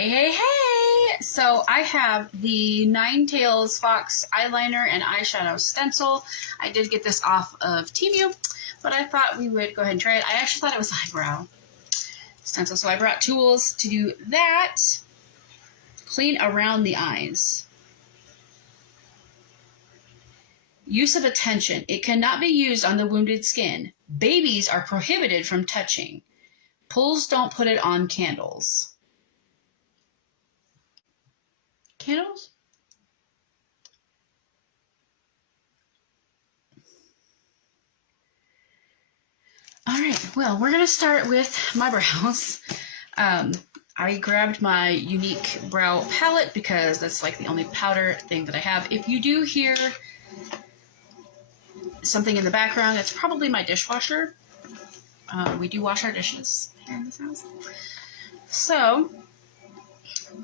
Hey! So I have the Nine Tails Fox eyeliner and eyeshadow stencil. I did get this off of Temu, but I thought we would go ahead and try it. I actually thought it was eyebrow stencil, so I brought tools to do that. Clean around the eyes. Use of attention. It cannot be used on the wounded skin. Babies are prohibited from touching. Pulls don't put it on candles. Candles? All right, well, we're going to start with my brows. I grabbed my unique brow palette because that's like the only powder thing that I have. If you do hear something in the background, it's probably my dishwasher. We do wash our dishes here in this house. So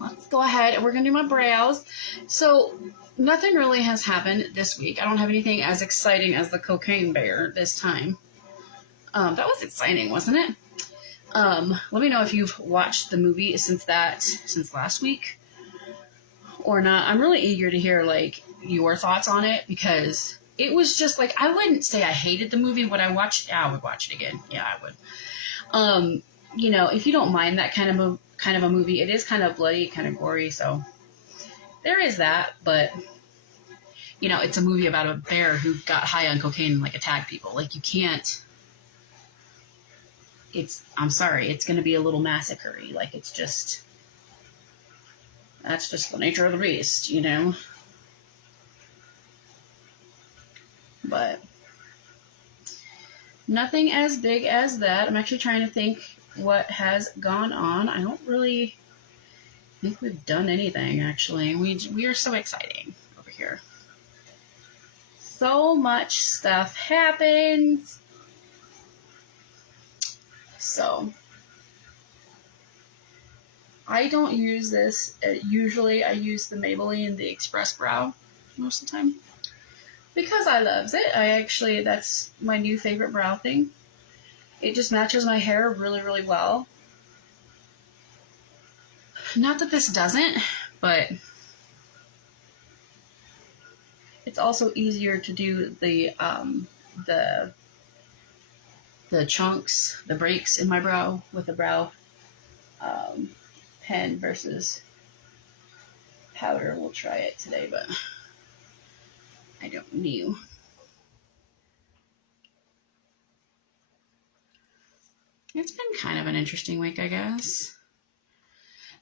let's go ahead and we're going to do my brows. So nothing really has happened this week. I don't have anything as exciting as the cocaine bear this time. That was exciting, wasn't it? Let me know if you've watched the movie since last week or not. I'm really eager to hear like your thoughts on it because it was just like, I wouldn't say I hated the movie. Would I watch it? I would watch it again. Yeah, I would. You know, if you don't mind that kind of a movie, it is kind of bloody, kind of gory, so there is that, but you know, it's a movie about a bear who got high on cocaine and like attacked people. Like, you can't, I'm sorry, it's going to be a little massacre-y. Like, it's just, that's just the nature of the beast, you know? But nothing as big as that. I'm actually trying to think what has gone on. I don't really think we've done anything, actually. We are so exciting over here. So much stuff happens. So I don't use this. Usually I use the Maybelline, the Express Brow most of the time because I loves it. That's my new favorite brow thing. It just matches my hair really, really well. Not that this doesn't, but it's also easier to do the chunks, the breaks in my brow with a brow pen versus powder. We'll try it today, but I don't know. It's been kind of an interesting week, I guess.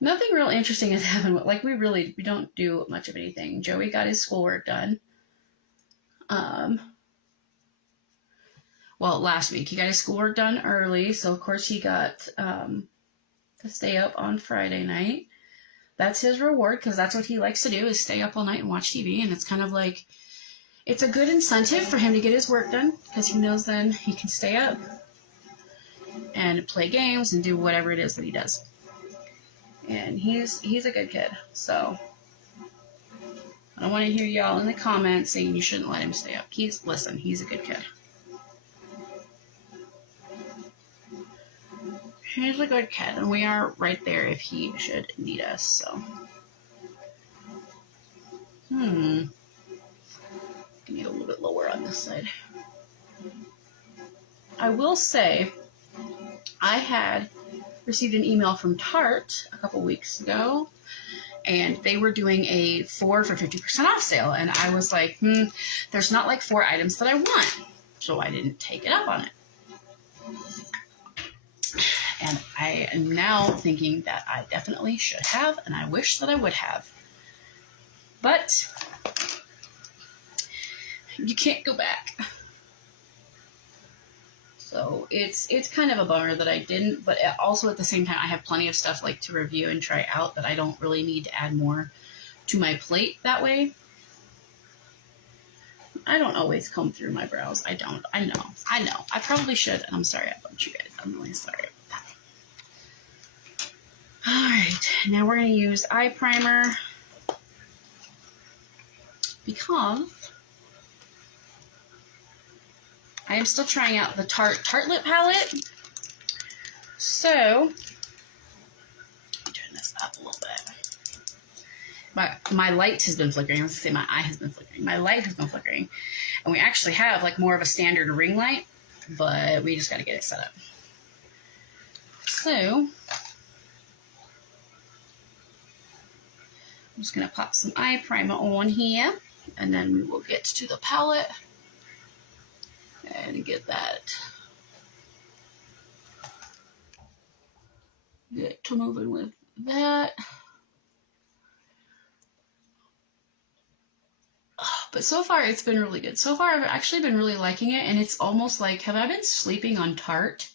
Nothing real interesting has happened. Like, we don't do much of anything. Joey got his schoolwork done. Well, last week he got his schoolwork done early, so of course he got to stay up on Friday night. That's his reward because that's what he likes to do, is stay up all night and watch TV. And it's kind of like, it's a good incentive for him to get his work done because he knows then he can stay up and play games and do whatever it is that he does. And he's a good kid, so I don't want to hear y'all in the comments saying you shouldn't let him stay up. Listen, he's a good kid. He's a good kid, and we are right there if he should need us, so. I need a little bit lower on this side. I will say, I had received an email from Tarte a couple weeks ago, and they were doing a 4 for 50% off sale, and I was like, there's not like 4 items that I want, so I didn't take it up on it. And I am now thinking that I definitely should have, and I wish that I would have. But you can't go back. So it's kind of a bummer that I didn't, but also at the same time, I have plenty of stuff like to review and try out that I don't really need to add more to my plate that way. I don't always comb through my brows. I don't. I know. I probably should, and I'm sorry I bumped you guys. I'm really sorry about that. Alright, now we're going to use eye primer because I am still trying out the Tarte Lip Palette. So, let me turn this up a little bit. my light has been flickering. I was going to say my eye has been flickering. My light has been flickering. And we actually have like more of a standard ring light, but we just got to get it set up. So I'm just going to pop some eye primer on here, and then we will get to the palette and get to moving with that. But so far, it's been really good. So far, I've actually been really liking it, and it's almost like, have I been sleeping on Tarte?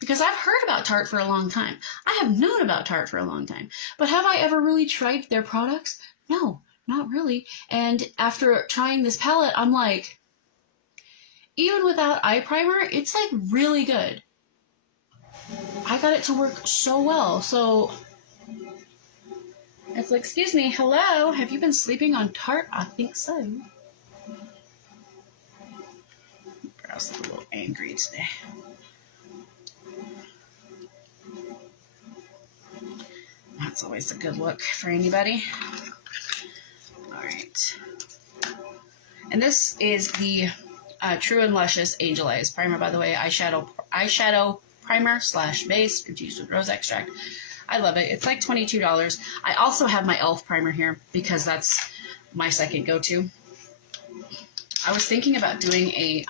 Because I've heard about Tarte for a long time. I have known about Tarte for a long time. But have I ever really tried their products? No, not really. And after trying this palette, I'm like, even without eye primer, it's like really good. I got it to work so well. So it's like, excuse me, hello, have you been sleeping on Tarte? I think so. Brows look a little angry today. That's always a good look for anybody. All right. And this is the True and Luscious Angel Eyes Primer, by the way. Eyeshadow primer / base infused with rose extract. I love it. It's like $22. I also have my e.l.f. primer here because that's my second go-to. I was thinking about doing a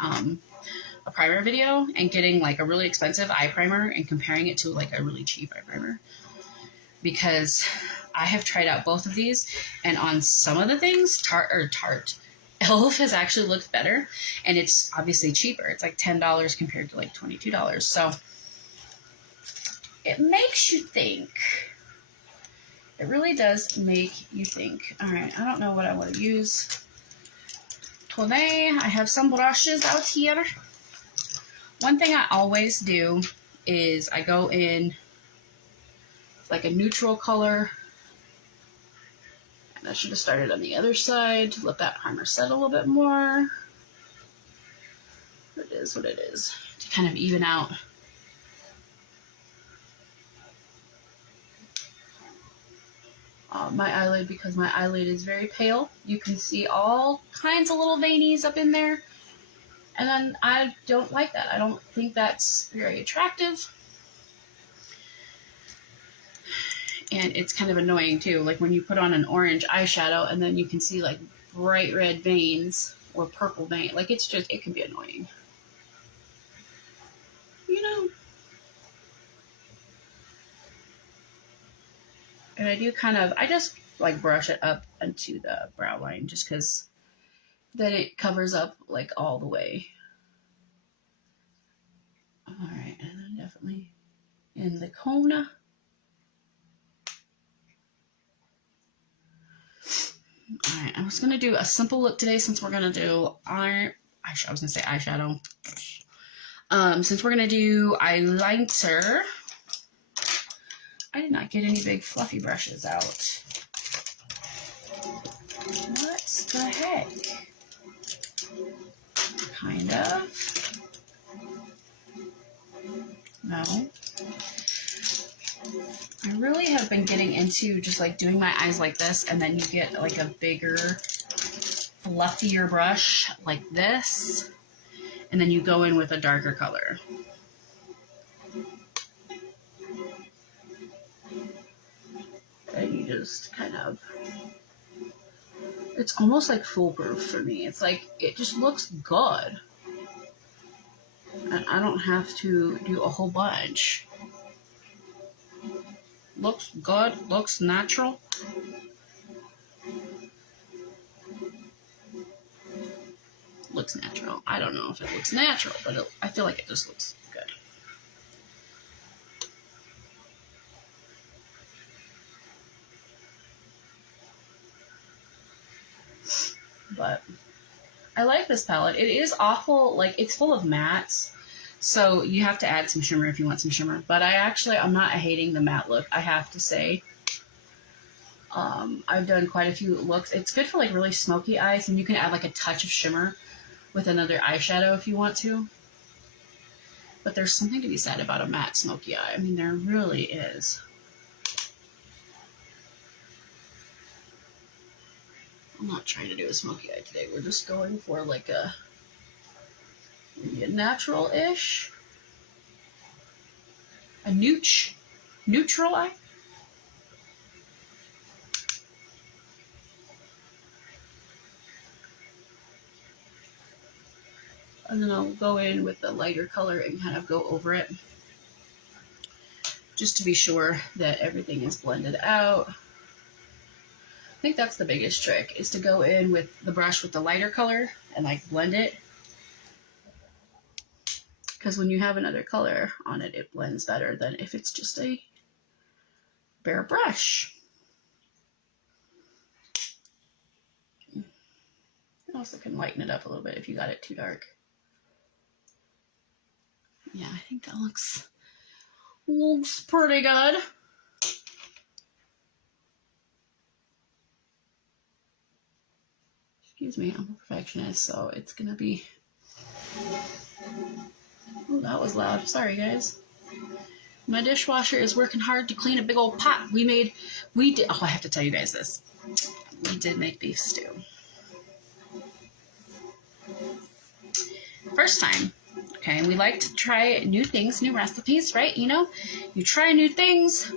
primer video and getting like a really expensive eye primer and comparing it to like a really cheap eye primer, because I have tried out both of these, and on some of the things, Tarte, e.l.f. has actually looked better, and it's obviously cheaper. It's like $10 compared to like $22. So it makes you think. It really does make you think. All right, I don't know what I want to use today. I have some brushes out here. One thing I always do is I go in like a neutral color. And I should have started on the other side to let that primer set a little bit more. It is what it is. To kind of even out. My eyelid, because my eyelid is very pale. You can see all kinds of little veinies up in there. And then I don't like that. I don't think that's very attractive. And it's kind of annoying too. Like when you put on an orange eyeshadow and then you can see like bright red veins or purple vein. Like it's just, it can be annoying. You know? And I do kind of, I just like brush it up into the brow line just because then it covers up like all the way. All right, and then definitely in the corner. All right, I was going to do a simple look today since we're going to do I was going to say eyeshadow. Since we're going to do eyeliner, I did not get any big fluffy brushes out. What the heck? Kind of. No. I really have been getting into just like doing my eyes like this, and then you get like a bigger, fluffier brush like this, and then you go in with a darker color. And you just kind of, it's almost like foolproof for me. It's like, it just looks good. And I don't have to do a whole bunch. Looks good, looks natural. Looks natural. I don't know if it looks natural, but I feel like it just looks good. But I like this palette. It is awful, like it's full of mattes, so you have to add some shimmer if you want some shimmer. But I'm not hating the matte look, I have to say. I've done quite a few looks. It's good for like really smoky eyes, and you can add like a touch of shimmer with another eyeshadow if you want to. But there's something to be said about a matte smoky eye. I mean, there really is. I'm not trying to do a smoky eye today. We're just going for like a natural-ish, a neutral eye. And then I'll go in with the lighter color and kind of go over it, just to be sure that everything is blended out. I think that's the biggest trick, is to go in with the brush with the lighter color and like blend it. Because when you have another color on it, it blends better than if it's just a bare brush. You also can lighten it up a little bit if you got it too dark. Yeah, I think that looks pretty good. Excuse me, I'm a perfectionist, so it's gonna be... Oh, that was loud. Sorry, guys. My dishwasher is working hard to clean a big old pot. We did, oh, I have to tell you guys this. We did make beef stew. First time. Okay, and we like to try new things, new recipes, right? You know, you try new things.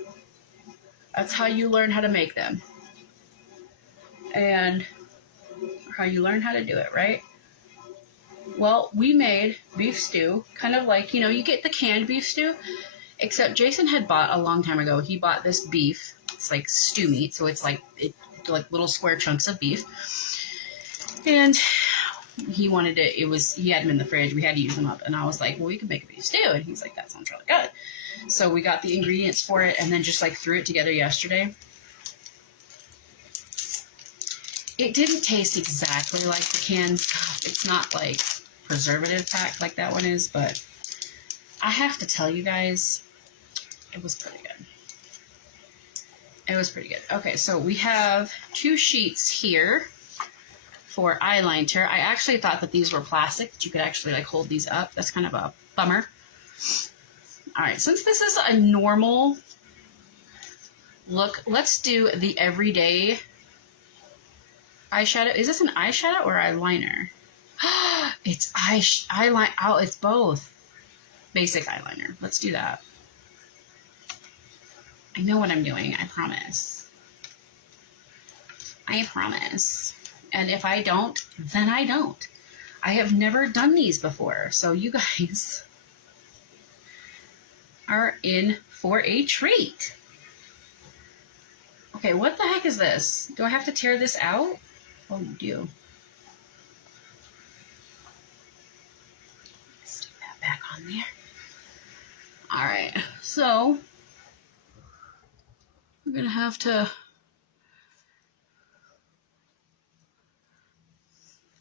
That's how you learn how to make them. And how you learn how to do it, right? Well, we made beef stew, kind of like, you know, you get the canned beef stew, except Jason had bought a long time ago, he bought this beef. It's like stew meat, so it's like little square chunks of beef. And he wanted it, he had them in the fridge, we had to use them up, and I was like, well, we can make a beef stew, and he's like, that sounds really good. So we got the ingredients for it, and then just like threw it together yesterday. It didn't taste exactly like the canned stuff. It's not like preservative packed like that one is, but I have to tell you guys, it was pretty good. It was pretty good. Okay, so we have 2 sheets here for eyeliner. I actually thought that these were plastic, that you could actually like hold these up. That's kind of a bummer. All right, since this is a normal look, let's do the everyday eyeshadow. Is this an eyeshadow or eyeliner? It's eyeliner. Oh, it's both. Basic eyeliner. Let's do that. I know what I'm doing. I promise. I promise. And if I don't, then I don't. I have never done these before, so you guys are in for a treat. Okay, what the heck is this? Do I have to tear this out? Oh, you do. Stick that back on there. All right, so we're gonna have to...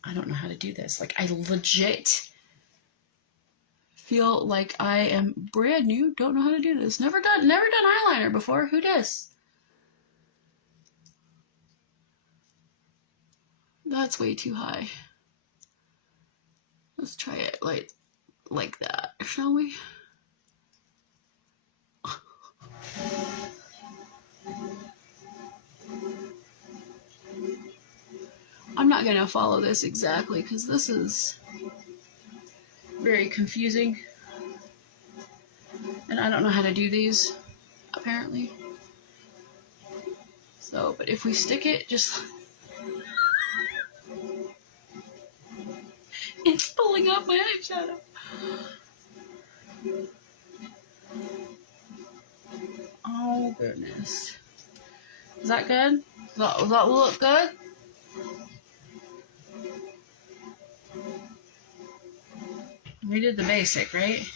I don't know how to do this. Like, I legit feel like I am brand new. Don't know how to do this. Never done eyeliner before. Who does? That's way too high. Let's try it like that, shall we? I'm not going to follow this exactly because this is very confusing. And I don't know how to do these, apparently. So, but if we stick it, just... It's pulling off my eyeshadow. Oh, goodness. Is that good? Does that look good? We did the basic, right?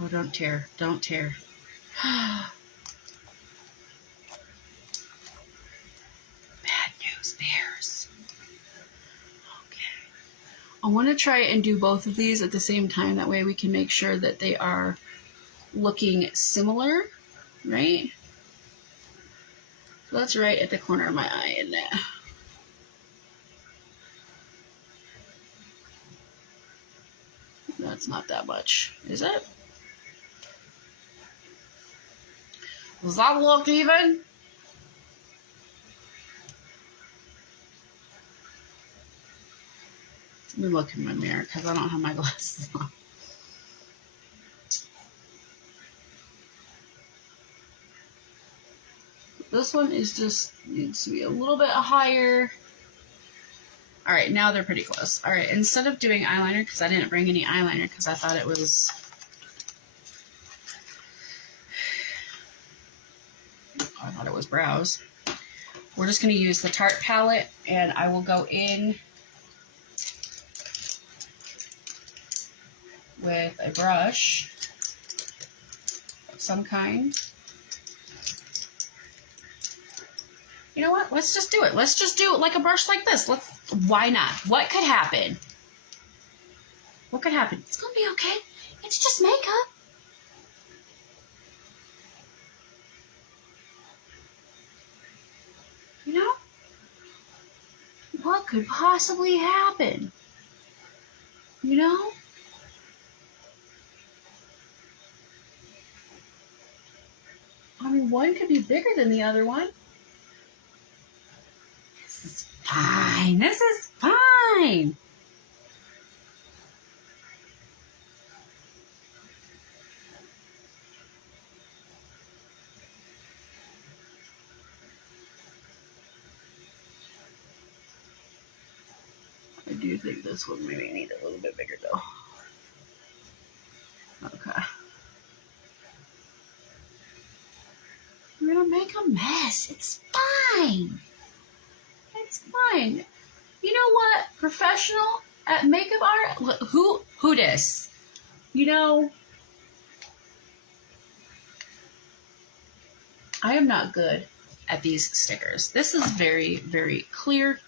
Oh, don't tear. Don't tear. Bad news bears. Okay. I want to try and do both of these at the same time. That way we can make sure that they are looking similar, right? So that's right at the corner of my eye, isn't it? That's not that much, is it? Does that look even? Let me look in my mirror because I don't have my glasses on. This one is just needs to be a little bit higher. All right, now they're pretty close. All right, instead of doing eyeliner, because I didn't bring any eyeliner because I thought it was brows. We're just going to use the Tarte palette, and I will go in with a brush of some kind. You know what? Let's just do it. Let's just do it like a brush like this. Why not? What could happen? What could happen? It's going to be okay. It's just makeup. You know? What could possibly happen? You know? I mean, one could be bigger than the other one. This is fine. This is fine. I do think this one maybe needs a little bit bigger though. Okay. We're gonna make a mess. It's fine. It's fine. You know what? Professional at makeup art? Who dis? You know, I am not good at these stickers. This is very, very clear.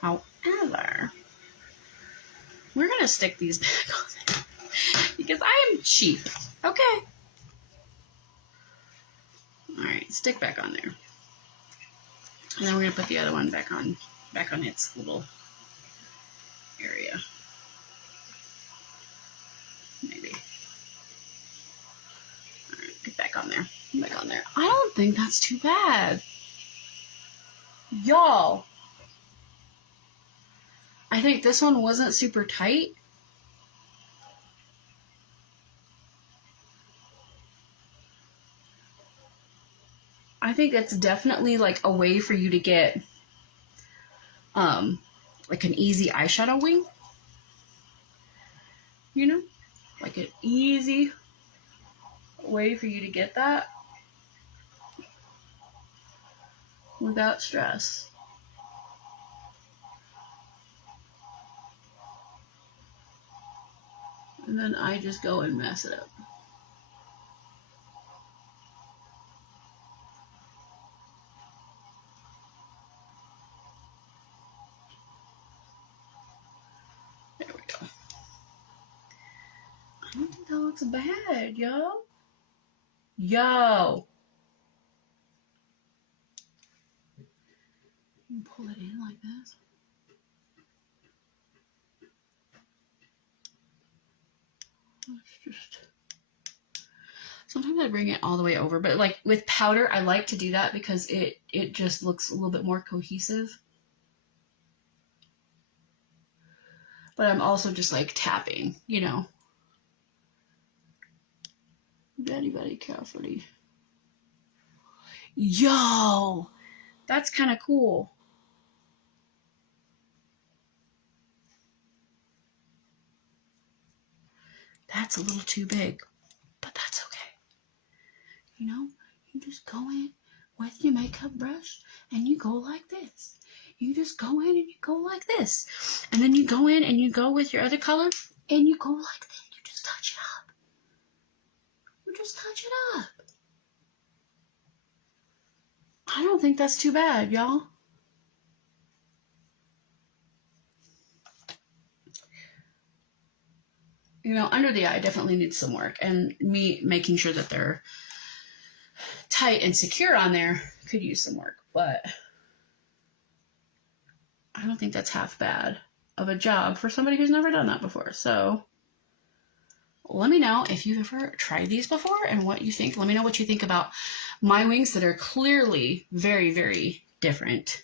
However, we're going to stick these back on there because I am cheap. Okay. All right, stick back on there. And then we're going to put the other one back on its little area. Maybe. All right, get back on there. Back on there. I don't think that's too bad. Y'all. I think this one wasn't super tight. I think it's definitely like a way for you to get like an easy eyeshadow wing. You know? Like an easy way for you to get that without stress. And then I just go and mess it up. There we go. I don't think that looks bad, yo. Yo. You pull it in like this. Sometimes I bring it all the way over, but like with powder, I like to do that because it just looks a little bit more cohesive. But I'm also just like tapping, you know. Very carefully. Yo, that's kind of cool. That's a little too big, but that's okay. You know, you just go in with your makeup brush and you go like this. You just go in and you go like this. And then you go in and you go with your other color and you go like that. You just touch it up. You just touch it up. I don't think that's too bad, y'all. You know, under the eye definitely needs some work. And me making sure that they're tight and secure on there could use some work. But I don't think that's half bad of a job for somebody who's never done that before. So let me know if you've ever tried these before and what you think. Let me know what you think about my wings that are clearly very, very different.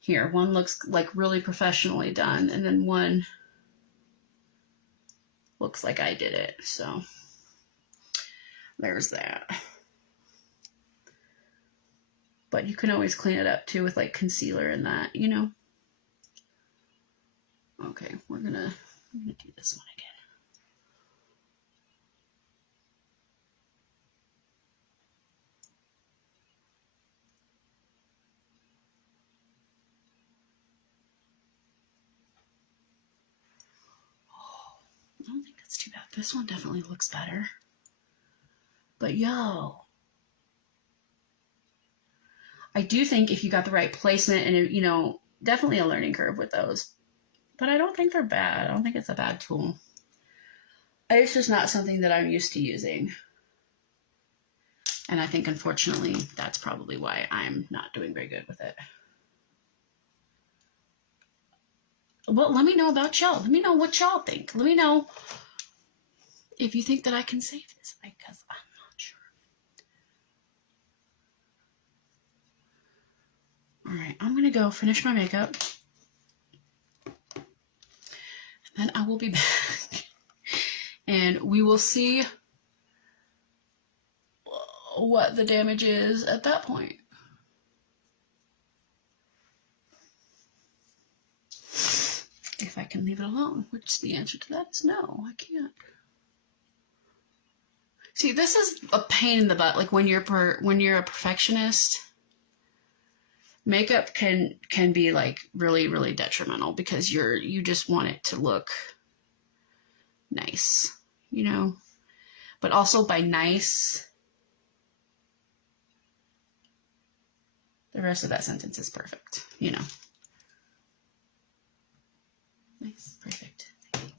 Here, one looks like really professionally done, and then one looks like I did it. So there's that. But you can always clean it up too with like concealer and that, you know. Okay, I'm gonna do this one again. I don't think that's too bad. This one definitely looks better. But yo, I do think if you got the right placement and, you know, definitely a learning curve with those. But I don't think they're bad. I don't think it's a bad tool. It's just not something that I'm used to using. And I think, unfortunately, that's probably why I'm not doing very good with it. Well, let me know about y'all. Let me know what y'all think. Let me know if you think that I can save this, because I'm not sure. All right, I'm going to go finish my makeup. And then I will be back. And we will see what the damage is at that point. If I can leave it alone, which the answer to that is no, I can't. See, this is a pain in the butt. Like when you're a perfectionist, makeup can be like really, really detrimental because you just want it to look nice, you know. But also by nice, the rest of that sentence is perfect, you know. Nice, perfect. Thank you.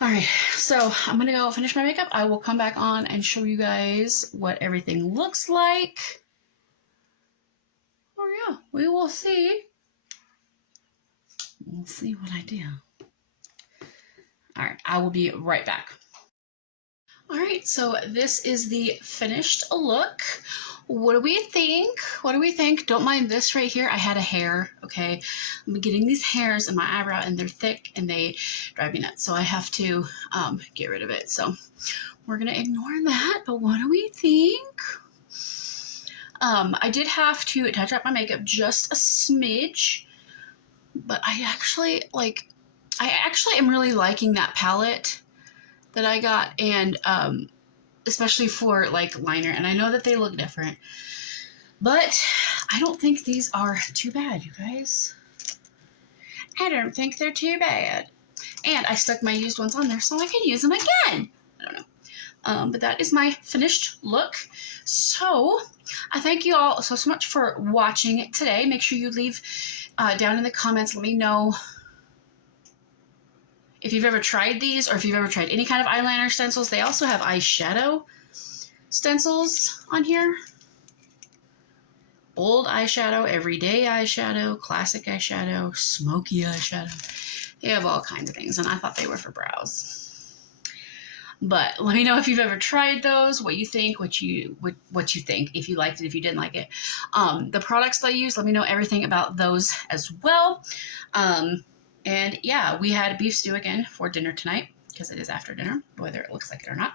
All right, so I'm gonna go finish my makeup. I will come back on and show you guys what everything looks like. Oh yeah, we will see. We'll see what I do. All right, I will be right back. All right, so this is the finished look. What do we think? What do we think? Don't mind this right here. I had a hair, okay? I'm getting these hairs in my eyebrow and they're thick and they drive me nuts. So I have to get rid of it. So we're gonna ignore that, but what do we think? I did have to touch up my makeup just a smidge, but I actually am really liking that palette that I got, and especially for like liner, and I know that they look different, but I don't think these are too bad, you guys. I don't think they're too bad. And I stuck my used ones on there so I can use them again. I don't know. But that is my finished look. So I thank you all so much for watching today. Make sure you leave down in the comments, let me know if you've ever tried these or if you've ever tried any kind of eyeliner stencils. They also have eyeshadow stencils on here. Bold eyeshadow, everyday eyeshadow, classic eyeshadow, smoky eyeshadow. They have all kinds of things, and I thought they were for brows. But let me know if you've ever tried those, what you think, what you think, if you liked it, if you didn't like it. The products that I use, let me know everything about those as well. And yeah, we had beef stew again for dinner tonight because it is after dinner, whether it looks like it or not.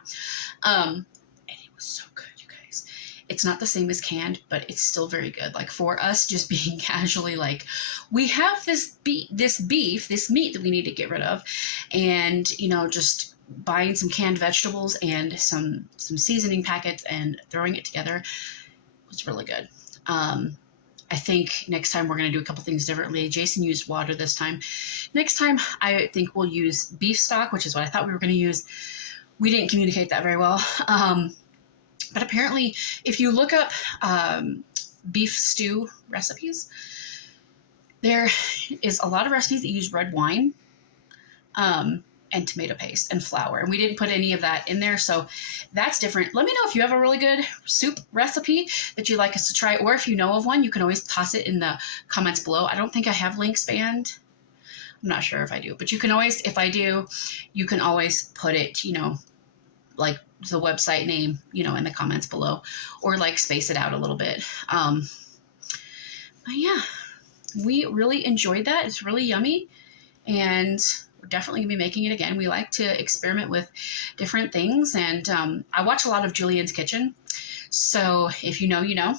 And it was so good, you guys. It's not the same as canned, but it's still very good. Like for us, just being casually like, we have this meat that we need to get rid of, and you know, just buying some canned vegetables and some seasoning packets and throwing it together was really good. I think next time we're going to do a couple things differently. Jason used water this time. Next time, I think we'll use beef stock, which is what I thought we were going to use. We didn't communicate that very well. But apparently, if you look up beef stew recipes, there is a lot of recipes that use red wine and tomato paste and flour. And we didn't put any of that in there, so that's different. Let me know if you have a really good soup recipe that you'd like us to try, or if you know of one, you can always toss it in the comments below. I don't think I have links banned. I'm not sure if I do, but you can always, if I do, you can always put it, you know, like the website name, you know, in the comments below, or like space it out a little bit. But yeah, we really enjoyed that. It's really yummy, and we're definitely gonna be making it again. We like to experiment with different things, and I watch a lot of Julian's Kitchen. So if you know, you know.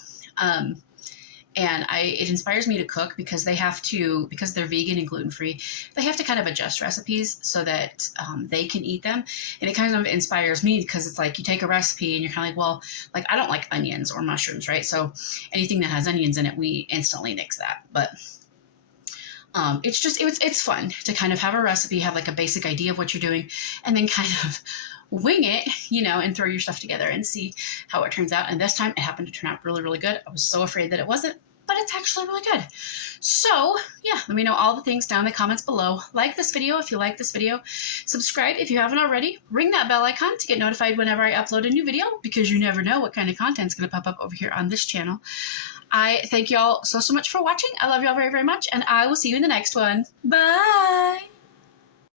And it inspires me to cook because because they're vegan and gluten-free, they have to kind of adjust recipes so that they can eat them. And it kind of inspires me because it's like you take a recipe and you're kind of like, well, like I don't like onions or mushrooms, right? So anything that has onions in it, we instantly nix that. But it's fun to kind of have a recipe, have like a basic idea of what you're doing, and then kind of wing it, you know, and throw your stuff together and see how it turns out. And this time it happened to turn out really, really good. I was so afraid that it wasn't, but it's actually really good. So yeah, let me know all the things down in the comments below. Like this video if you like this video. Subscribe if you haven't already. Ring that bell icon to get notified whenever I upload a new video, because you never know what kind of content is going to pop up over here on this channel. I thank y'all so much for watching. I love y'all very, very much, and I will see you in the next one. Bye!